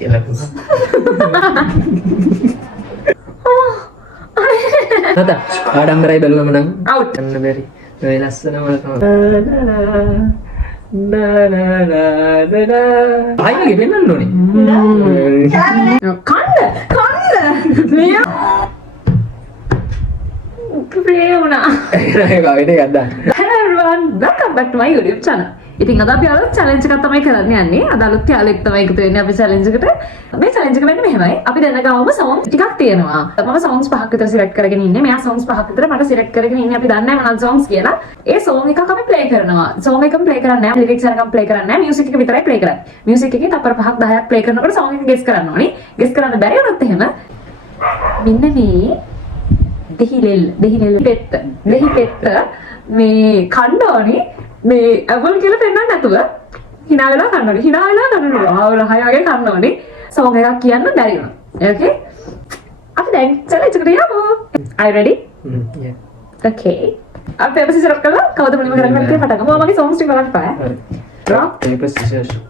කියලා. නේද? ආඩම්බරයි බැලුවම නම් out යන්න බැරි. මේ ලස්සනම ආයෙත් ගෙන්නන්න ඕනේ. කන්න මෙයා ප්‍රේ වුණා. ඒක වගේ එකක් දාන්න. Hello everyone, welcome back to my YouTube channel. ඉතින් අද අපි අලුත් challenge එකක් තමයි කරන්න යන්නේ. අද අලුත් යාළුවෙක් තමයි එකතු වෙන්නේ අපි challenge එකට. මේ challenge එක වෙන්නේ මෙහෙමයි. අපි දැන් ගාවම songs ටිකක් තියෙනවා. මම songs පහක් විතර select කරගෙන ඉන්නේ. මෙයා songs පහක් විතර මට select කරගෙන ඉන්නේ. අපි දන්නේ නැහැ මොනවද songs කියලා. ඒ song එකක් අපි play කරනවා. song එකම play කරන්නේ නැහැ. lyrics එකම play කරන්නේ නැහැ. music එක විතරයි play කරන්නේ. music එකේ තප්පර 5ක් 10ක් play කරනකොට song එක guess කරන්න ඕනේ. guess කරන්න බැරි වුණොත් එහෙම මෙන්න මේ දෙහි පෙත්ත මේ කන්න ඕනේ. මේ ඇපල් කියලා පෙන්නන්න නැතුව hina වෙලා කන්න ඕනේ. hina වෙලා කන්න ඕනේ. ආවල හය වගේ කන්න ඕනේ. song එකක් කියන්න බැරි වුණා. okay? අපි දැන් challenge එකට යමු. Are you ready? yeah. Okay. අපි පේපර් සිසර් කරලා කවුද මුලින්ම කරන්නේ කියලා පටන් ගමු. මගේ songs ටික බලන්න පාය. rock paper scissors shoot.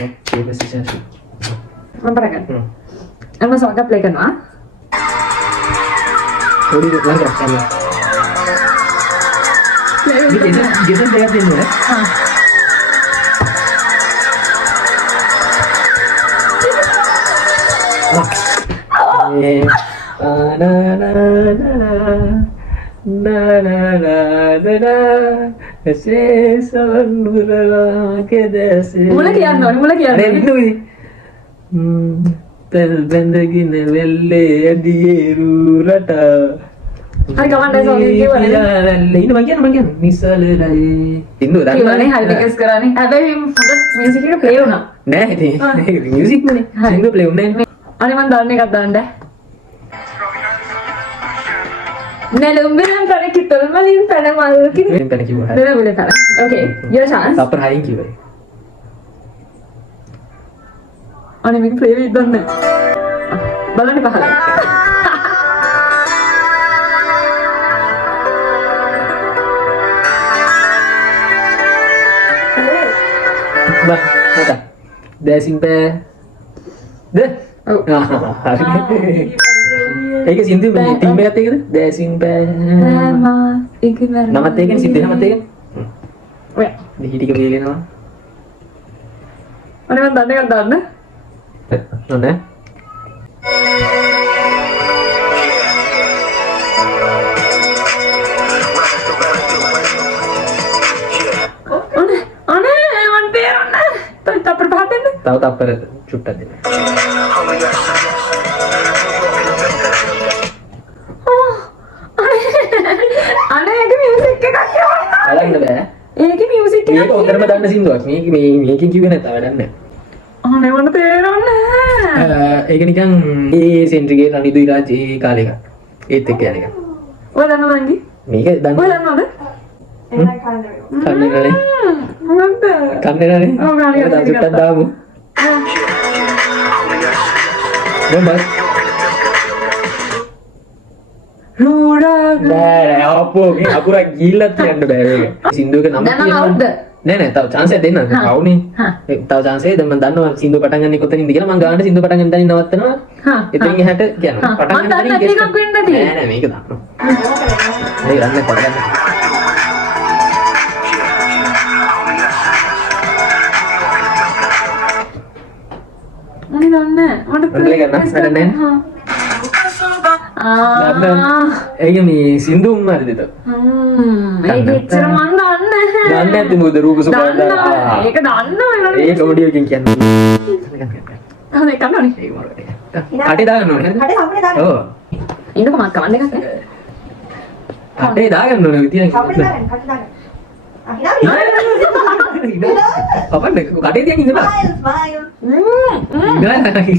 rock paper scissors shoot. මම පටන් ගන්නවා. අන්න song එක play කරනවා. थोड़ी देर लग रहा है जैसे तैयार दिन है हां ये ना ना ना ऐसे सवनुरा के जैसे मुला කියන්න अरे इन्नुई තෙල් බැඳගෙන වෙල්ලේ ඇදියේරු රට හරි ගමන් song එක කියවනේ ඉන්න මං කියන්නේ නිසලරයි ඉන්නු කියවනේ හරි guess කරන්නේ හැබැයි හොඳ music එක play වුණා නෑ ඉතින් ඒක music නේ සිංගල් play වුණේ නෑ අනේ මන් දන්න එකක් දාන්න නෙළුම්බිරන් පැන කිතල් මලින් පැන මල් කිරි පැන කිව්වා නෙළුම්බිරන් පැන okay your chance තප්පර හයින් කිව්වා අනේ මේක play වෙයිද දන්නේ බලන්න පහල බා හත දැසින් පෑ ද ඔව් ඒක සින්දු මේ ටීම් එකත් ඒකද දැසින් පෑ මා ඉක්මන නමත් ඒකනේ සින්දු නමත් ඒකනේ ඔය දෙහි ටික වේලෙනවා අනේ මන් දන්න එකක් දාන්න නෝනේ අනේ මන් තේරෙන්නේ තප්පර පහක් දෙන්න තව තප්පර චුට්ටක් දෙන්න අනේ ඒක මියුසික් එකක් කියවන්න බලන්න බෑ ඒකේ මියුසික් මේක එකක් හොඳටම දන්න සින්දුවක් මේකෙන් කිව්වේ නැත්නම් වැඩක් නැහැ අනේ මට තේරෙන්නේ ඒක නිකන් ඒ සෙන්ට්‍රිගේ රනිදුයි රාජ් ඒ කාලේ එකක් ඒත් එක්ක යන එක ඔය දන්නවද නංගි මේක ඔය දන්න දන්නවද කන්නේ නනේ මොකක්ද කන්නේ නනේ ඔව් ගානේ ඒක චුට්ටක් දාමු දැන් බස් රූඩා නෑ අපෝ මේ අකුරක් ගිහිල්ලත් කියන්න බෑ මේක සින්දුවක නම දැන් මම අවුද්ද නෑ නෑ තව chance එකක් දෙන්න කවුනේ හා තව chance එක දැන් මම දන්නවා සින්දුව පටන් ගන්න කොතනින්ද කියලා මම ගානට සින්දුව පටන් ගන්න තැනින් නවත්තනවා හා එතෙන් එහාට කියනවා පටන් ගන්න තැනින් මම දන්නේ එකක් වෙන්න ඇති නෑ නෑ මේක දාන්න මේක දන්නේ පටන් ගන්න මම දන්නේ මට play කරන්න වැඩ නෑ ඒක මේ සින්දුම් මාරිද ඒක එච්චර මන් දන්නේ දන්නේ නැති මොකද රූප සුබන්දා ඒක දන්නවා ඒක ඔඩියෝ එකෙන් කියන්නේ අනේ කන්නනේ ඒක මරට කටේ දාගන්න ඕනේ නේද ඔව් ඉන්නකම කමන්න එකක් නේ කටේ දාගන්න ඕනේ විදියට අපන්න කටේ තියන් ඉඳලා ඉඳලා නම් නැත්නම් හරි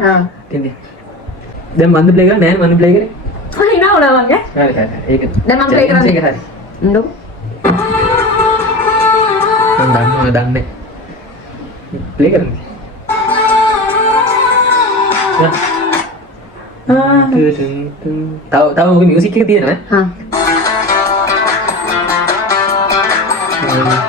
හා තින්දිය දැන් මන්ද ප්ලේ කරන්නේ නැහැ මන්ද ප්ලේ කරේ හිනා උනා වගේ හරි ඒක දැන් මම ප්ලේ කරන්නේ ඒක හරි නෝ මම දන්නේ ප්ලේ කරන්නේ තව ඔගේ මියුසික් එක තියෙනවා හා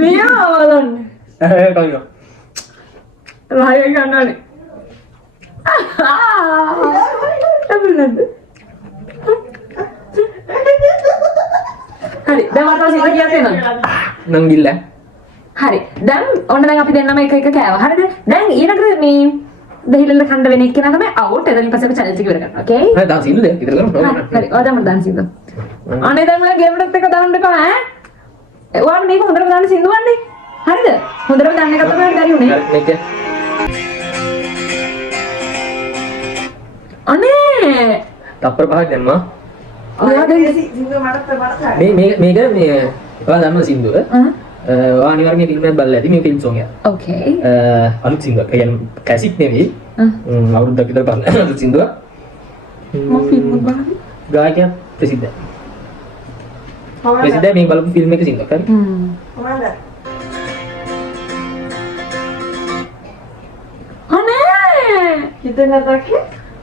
මෙයා බලන්න. කවුද? රාය ගන්නනේ. අපලද. හරි දැන් වටා සිත කියලා තියෙනවා. නම් ගිල්ල. හරි දැන් ඔන්න දැන් අපි දෙන්නම එක එක කෑවා. හරිද? දැන් ඊළඟට මේ දෙහිල්ල කණ්ඩ වෙන එක්කෙනා තමයි අවුට්. එතනින් පස්සේ අපි චැලෙන්ජ් එක ඉවර කරනවා. ඕකේ? හරි දාන්න සින්දු දෙක විතර කරමු. හරි. ඔය දැන් මට දාන්න සින්දු. අනේ දැන් මම ගේම් එකත් එක්ක දාන්න එපා ඈ. ඔයාලා මේක හොඳටම දාන්න සින්දු වන්නේ. හරිද? හොඳටම දාන්න එක තමයි බැරි උනේ. මේක අනේ තප්පර පහක් දැම්මා. ඔයා දැන් සිංහ මට මේක ඔයා දන්නවා සින්දුව. ඔයා අනිවාර්යයෙන් ෆිල්ම් එකක් බලලා ඇති මේ ෆිල්ම් සෝන් එක. ඕකේ. අලුත් සින්දුවක්. ඒ කියන්නේ කැසිට් නෙවෙයි. අවුරුද්දක් විතර බලන අලුත් සින්දුවක්. මම ෆිල්ම් එක බලන්නේ. ගායකයා ප්‍රසිද්ධයි. ප්‍රසිද්ධයි මේ බලපු ෆිල්ම් එකේ සින්දුවක්. හරි. කොහමද? අනේ හිතෙන් නැතකේ?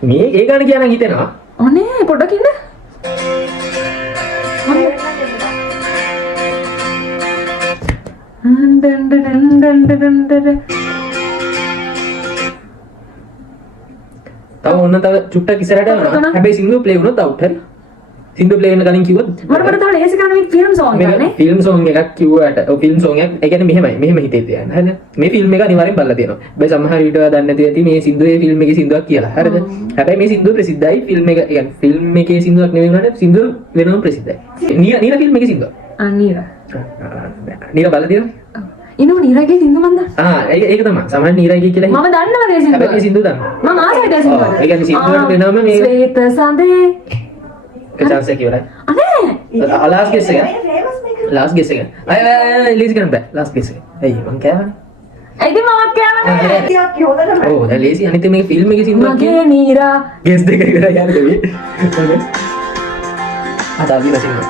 මේ ඒ ගාන කියනනම් හිතෙනවා. අනේ පොඩ්ඩක් ඉන්න. තව ඔන්න තව චුට්ටක් ඉස්සරහට යනවා. හැබැයි සින්දුව ප්ලේ වුණොත් අවුට්. හරි. සින්දුව ප්ලේ වෙන කලින් කිව්වොත් මට තව ලේසි කරන්න මේ ෆිල්ම් සෝන් එකනේ. ෆිල්ම් සෝන් එකක් කිව්වට ඔය ෆිල්ම් සෝන් එක ඒ කියන්නේ මෙහෙම හිතේ තියන්න. හරිද? මේ ෆිල්ම් එක අනිවාර්යෙන් බලලා තියෙනවා. හැබැයි සමහර විට ඔයා දන්නේ නැති ඇති මේ සින්දුවේ ෆිල්ම් එකේ සින්දුවක් කියලා. හරිද? හැබැයි මේ සින්දුව ප්‍රසිද්ධයි ෆිල්ම් එක. ඒ කියන්නේ ෆිල්ම් එකේ සින්දුවක් නෙවෙයි වුණාට සින්දුව වෙනම ප්‍රසිද්ධයි. නීලා ෆිල්ම් එකේ සින්දුව. අනීර. නීලා බලලා තියෙනවා? ඉන්නෝ නීරගේ සින්දු මන්ද? ඒක තමයි. සමහර නීරගේ කියලා. මම දන්නවා ඒ සින්දුව. හැබැයි සින්දුව දන්නවා. මම ආසයි ඒ සින්දුව. ඒ කියන්නේ සින්දුවට වෙනම මේ ස්වේත සඳේ. chance එක ඉවරයි. අනේ last guess එක. ෆේමස් මේක. last guess එක. අය ලීසි කරන්න බෑ. last guess එක. ඇයි මං කෑවනේ. ඇයිද මමත් කෑවනේ. ටිකක් හොඳට ඔව් දැන් ලීසි අනිත් මේ ෆිල්ම් එකේ සින්දුවක් මගේ නීරා. guess දෙක ඉවරයි යන්නේ මේ. අදාවිලා සින්දුව.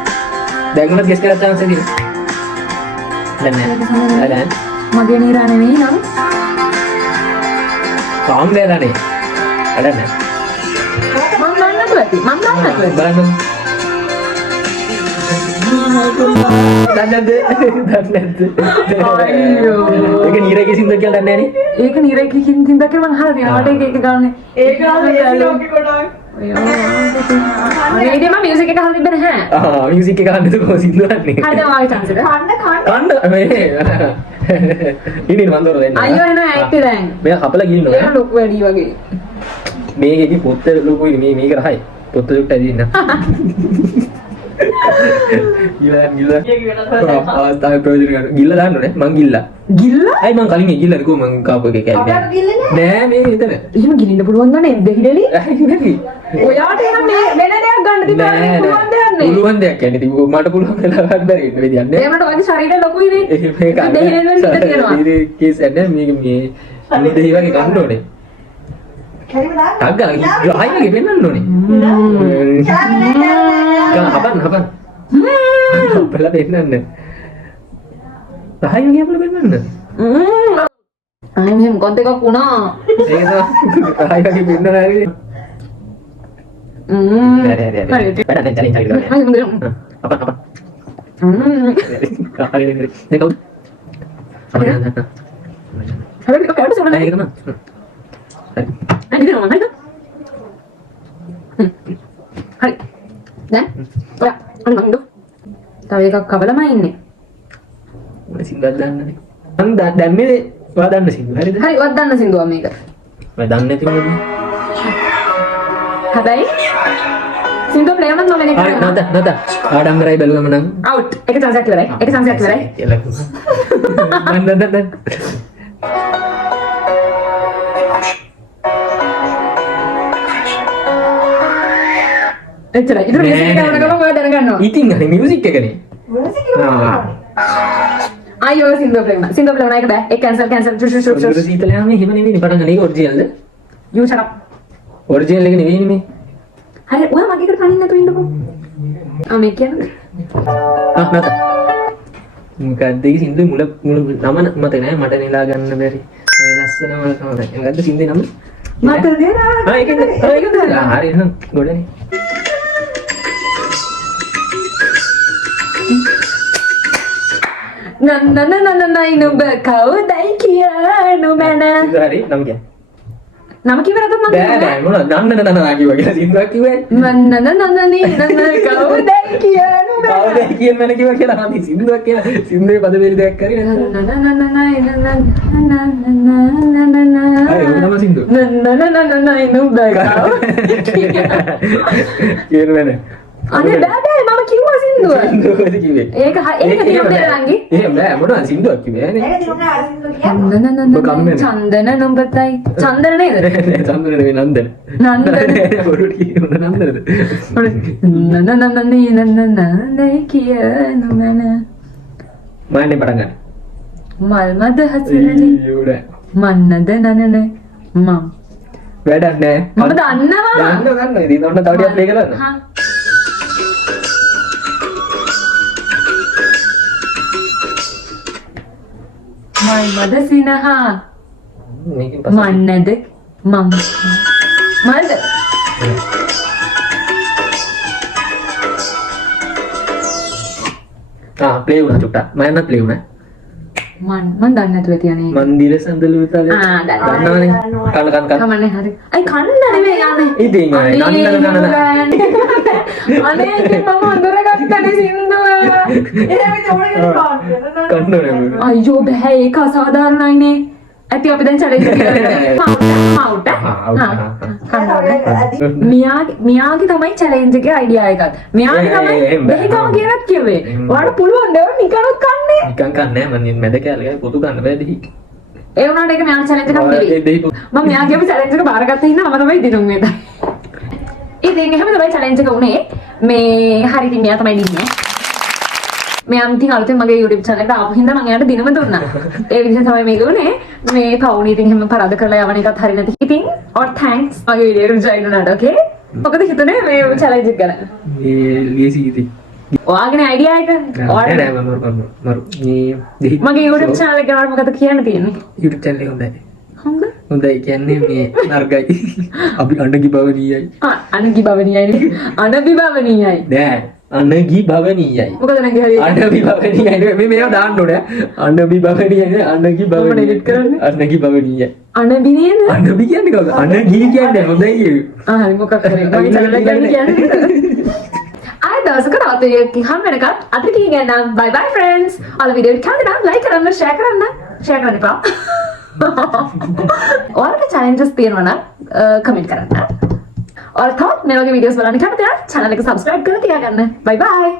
දැන් උනත් guess කරලා chance එක තියෙනවා. දැන් නෑ. දැන් මගේ නීරා නෙවෙයි නම් සාම් දෙලානේ. අඩ නෑ. මම දන්නතු ඇති. මම දන්නතු ඇති. බලන්න. දන්නද? අයියෝ. ඒක නීරගේ සින්දුවක් කියලා දන්නේ නෑනේ. ඒක නීරගේ සින්දු කියලා මං අහලා තියෙනවා. මට ඒක ගන්න. ඒක නම් ලේසි ලෝකේ කොටක්. අනේ ඉතින් මම මියුසික් එක අහලා තිබ්බේ නැහැ. මියුසික් එක අහන්නද කොහොමද සින්දුවන්නේ? හරිද වාගේ chance එක. කන්න මේ ඉතින් මන් දොර දෙන්න. අයියෝ එන ඇටි දැන්. මෙයා කපලා ගින්නෝ. ඒක ලොකු වැඩි වගේ. මේකේ පොත්ත ලොකුයි මේක රහයි. පොත්ත දෙකට ඇදින්න. ගිල්ලා. ආස්තාවේ ප්‍රයෝජන ගන්න. ගිල්ලා දාන්න ඕනේ. මං ගිල්ලා. ගිල්ලා? ඇයි මං කලින් ගිල්ලා නේ මං කාපු එකේ කැලේ. අපට ගිල්ලේ නෑ මේ හිතන. එහෙම ගිලින්න පුළුවන් ද නේද හිලෙලි? ඇයි නැති. ඔයාට එහෙනම් මේ වෙන දෙයක් ගන්න තිබ්බා නේ පුළුවන් දෙයක් නේ. පුළුවන් දෙයක් කියන්නේ ඉතින් මට පුළුවන් වෙලාවක් බැරි වෙන්න විදියක් නෑ. එහෙමකට ඔයගේ ශරීරය ලොකුයි නේ. මේක දෙහිලෙන් වෙන්න ඉඩ තියෙනවා. ඉතින් කේස් නැහැ මේක මේ දෙහි වගේ ගන්න ඕනේ. කැරිම දාන්න. ටග්ගා ආයෙත් වෙන්නන්න ඕනේ. හපන්. අපල දෙන්නන්න. රහයි වගේ අපල දෙන්නන්න. අනේ මෙහෙම කොන්ද එකක් වුණා. ඒක තමයි රහයි වගේ වෙන්න නෑනේ. හරි. වැඩ දැන් චැලෙන්ජ් එකක් කරලා. හරි හොඳයි. අපන්. හරි. නේ කවුද? හරි කවුද සමහර. ඒක තමයි. හරි. අනේ නෝ හරි. හරි. දැන් ඔයා අනේ මං තව එකක් කවලම ඉන්නේ. මොන සින්දුවක් දාන්නනේ. මං දැම්මේ ඔයා දන්න සින්දුව. හරිද? හරි ඔයත් දන්න සින්දුව මේක. මම දන්නේ නැති මොකද? හැබැයි සින්දුව ප්ලේ වුණත් මම වෙන එක හරි කරනවා. නැත. ආඩම්බරයි බැලුවම නම් අවුට්. එක chance එකක් ඉවරයි. එක chance එකක් ඉවරයි. කියලා කිව්වා. දැන්. එච්චරයි. ඉතින් මියුසික් එක කරන ගමන් ඔයා දැනගන්නවා. ඉතින් අනේ මියුසික් එකනේ. මොනසික වුණා. අයියෝ සින්දුව ප්ලේ වුණා. සින්දුව ප්ලේ වුණා ඒක බෑ. ඒක කැන්සල්. සුදු සීතලයාම එහෙම නෙවෙයිනේ පටන් ගන්න. ඒක ඔරිජිනල්ද? You shut up. ඔරිජිනල් එක නෙවෙයිනේ මේ. හරි ඔයා මගේ එකට කනින් නැතුව ඉන්නකෝ. මේ කියන්නේ. නැත. මොකක්ද ඒ සින්දුවේ මුල නම මතක නෑ මට නෙලා ගන්න බැරි. ඔය ලස්සනම තමයි. මොකද්ද සින්දුවේ නම? මට දෙනවා. ඒකද? හරි එහෙනම් ගොඩනේ. නන්නනනනනයි නුඹ කවුදයි කියනු මැන සින්දුව හරි නම් කියන්න. නම කිව්වේ නැත්නම් මම බෑ බෑ මොනවද නන්න නන කිව්වා කියලා සින්දුවක් කිව්වේ. නන්නනනනනී නන කවුදයි කියනු කවුද කියන මැන කිව්වා කියලා අපි සින්දුවක් කියලා සින්දුවේ පද වේල දෙයක් කරේ නේද? නනනනනයි හරි ඕන තමයි සින්දුව. නන්නනනනනයි නුඹ කියන මැන. අනේ බෑ බෑ මම කිව්වා සින්දුව සින්දුවද කිව්වේ. ඒක තියුනේ රංගි එහෙම බෑ මොනවද සින්දුවක් කිව්වේ නේ. ඒක තිබුණා අර සින්දුව කියන්නේ. චන්දන නුඹතයි චන්දන නේද චන්දන නෙවෙයි නන්දන. නන්දන බොරු කියන නන්දනද? නනනනනී නනනනයි කියනු මැන මාන්නේ පටන් ගන්න. මල් මද හසලනි ඊයෝඩ. මන්නද නනන මම වැඩක් නෑ. මම දන්නවා දන්න ඉතින් ඔන්න තව ටිකක් ප්ලේ කරන්න. හා මල් මද සිනහා මේකෙන් පස්සේ මන්නද මම මල්ද ප්ලේ වුණා චුට්ටක්. මම යන්නත් ප්ලේ වුණා. මන් දන්නේ නැතුව තියනේ මන්දිර සඳලු තල. දන්නවනේ. කන කමන්නේ හරි අයි කන්න නෙමෙයි යන්නේ ඉතින් නන්න අනේ ඉතින් මම අඳුරගත්තනේ සින්දුව එහෙම ඉතින් ඕන කෙනෙක් බලන්න. කන්නෝනේ. අයියෝ බෑ ඒක අසාධාරණයිනේ ඇති අපි දැන් චැලෙන්ජ් එක මවුට මියාගේ තමයි චැලෙන්ජ් එකේ අයිඩියා එකක් මියාගේ තමයි දෙහිකම කියනත් කිව්වේ ඔයාලට පුළුවන් නේද නිකන්වත් කන්නේ නිකන් කන්නේ මම මැද කැලේ පොතු ගන්න බෑ දෙහි. ඒ වුණාට ඒක මෙයාට චැලෙන්ජ් එකක් නෙවෙයි මම මෙයාගේම චැලෙන්ජ් එක බාරගත්තා ඉන්න මම තමයි දිනුම් වේදයි ඉතින් එහෙම තමයි චැලෙන්ජ් එක උනේ මේ හරි ඉතින් මෙයා තමයි දින්නේ මෙයා ඉතින් අලුතෙන් මගේ YouTube channel එකට ආපු හින්දා මම එයාට දිනම දුන්නා. ඒ විදිහට තමයි මේක උනේ. මේ පවුනේ ඉතින් එහෙම පරාද කරලා යවන එකත් හරි නැති. ඉතින් or thanks මගේ වීඩියෝ එකට join වුණාට okay. මොකද හිතුනේ මේ challenge එක ගැන? මේ ලියසි ඉතින්. ඔයාගේ අයිඩියා එක ඔයාලට නෑ මම මරු මේ දෙහි මගේ YouTube channel එක ගැන මොකද කියන්න තියෙන්නේ? YouTube channel එක හොඳයි. හොඳ? හොඳයි කියන්නේ මේ නර්ගයි. අපි අඬගි බවණීයයි. අනගි බවණීයයි. අනබි බවණීයයි. නෑ අනගි බවණීයයි. මොකද නැගි හරි? අනබි බවණීයයි. මේ මේව දාන්න ඕනේ. අනබි බවණීයයි අනගි බවණීයයි. edit කරන්නේ? අනගි බවණීයයි. අනබි නේද? අනබි කියන්නේ කවුද? අනගි කියන්නේ හොඳයි. හරි මොකක් හරි. මගේ channel එක ගැන කියන්නේ. ආයෙ දවසක තවත් වීඩියෝ එකකින් හම් වෙනකම් අද කියන bye bye friends. අල වීඩියෝ එක කැමති නම් like කරන්න share කරන්න. share කරන්න එපා. ඔයාලට challenges තියෙනවා නම් කමෙන්ට් කරන්න. ඔයාලා තවත් මේ වගේ වීඩියෝස් බලන්න කැමති නම් channel එක subscribe කරලා තියාගන්න. bye bye.